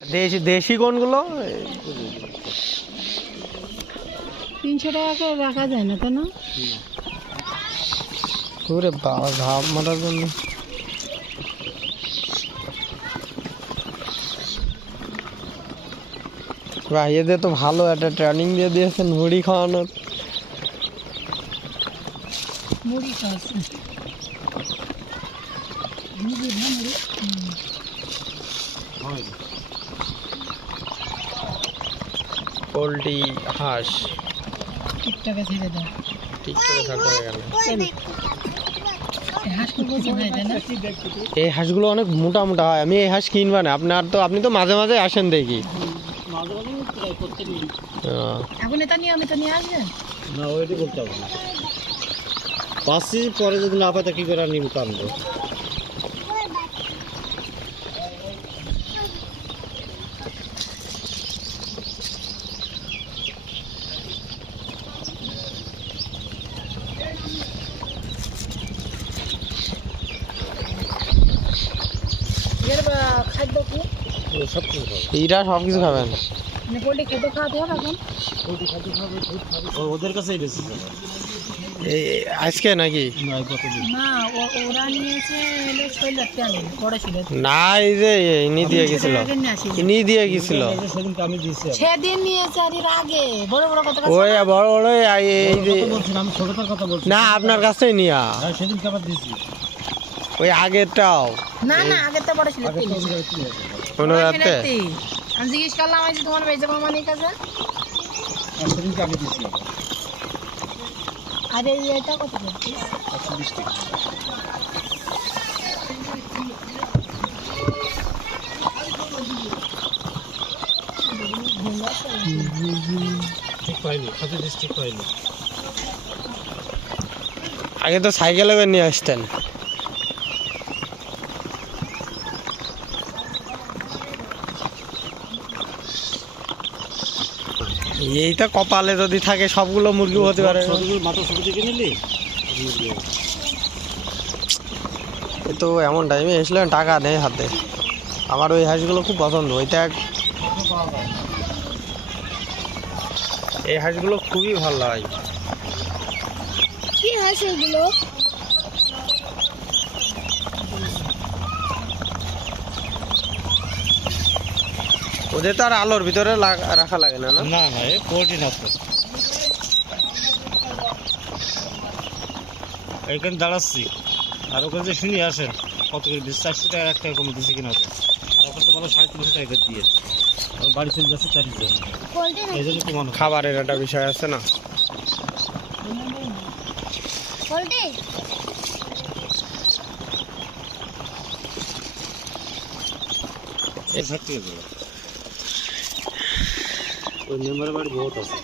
দেশি দেশি কোনগুলো? তিনশো টাকা করে রাখা যায় না কেন? ওরে বাবা ঘাম মারার জন্য। ভাই এদের তো ভালো একটা ট্রেনিং দিয়ে দিয়েছেন মুড়ি খাওয়ানোর। মুড়ি খাওয়াচ্ছে। মুড়ি না মুড়ি। হুম। পোলট্রি হাঁস। টিকটকে ছেড়ে দাও। ঠিক থাকতে হবে কেন? এই হাঁসগুলো অনেক মোটা মোটা হয়। আমি এই হাঁস কিনবা না। আপনার তো আপনি তো মাঝে মাঝে আসেন দেখি। আহ, এখন এটা নিয়ে আমি তো নিয়ে আসবেন না ওইটা বলতে হবে না। পাচ্ছি পরে যদি না পাই তা কি করে আর নিব কানবো খাদ্য কি? সব কিছু খাব এইটা সব কিছু খাবেন। মানে পোলট্রি খাদ্য খাওয়াতে হবে এখন? ও- ওদের কাছেই বেশি আজকে নাকি? না এই যে ইনি দিয়ে গেছিল। নিয়ে ইনি দিয়ে গেছিল। সেদিন ওই বড় বড় এই- এই যে না, আমি ছোটটার কথা বলছি। না আপনার কাছেই নিয়া। সেদিনকে আবার দিয়েছি। ওই আগেরটাও। না না আগে তো বড় আছে? কোনো রাতে? আমি জিজ্ঞেস করলাম আজ তোমার বেজে কাছে? আর সেদিনকে আমি দিয়েছি আবার। আর এটা কত আগে তো সাইকেলে করে নিয়ে আসতেন। এইটা কপালে যদি থাকে সবগুলো মুরগি হতে পারে। তো এমন টাইমে এসলে টাকা নেই হাতে। আমার ওই হাঁসগুলো খুব পছন্দ ওইটা এক- এই হাঁসগুলো খুবই ভালো হয় কি হাঁস এগুলো? ওদের তো আর আলোর ভিতরে রাখা লাগে না না? না এ পোলট্রি না তো দাঁড়াচ্ছি। আর ওখানে যে শুনি আসেন কত করে দিচ্ছে? চারশো টাকা এক টাকা কমে দিচ্ছে কিনা ওকে আর ওখানে তো বলো সাড়ে তিনশো টাকা দিয়ে। বাড়ি চলে যাচ্ছে চারিশ জন এই জন্য তো মানুষ খাবারের একটা বিষয় আছে না? টাকা দেবো ওই মেম্বারের বাড়ি বহুত আছে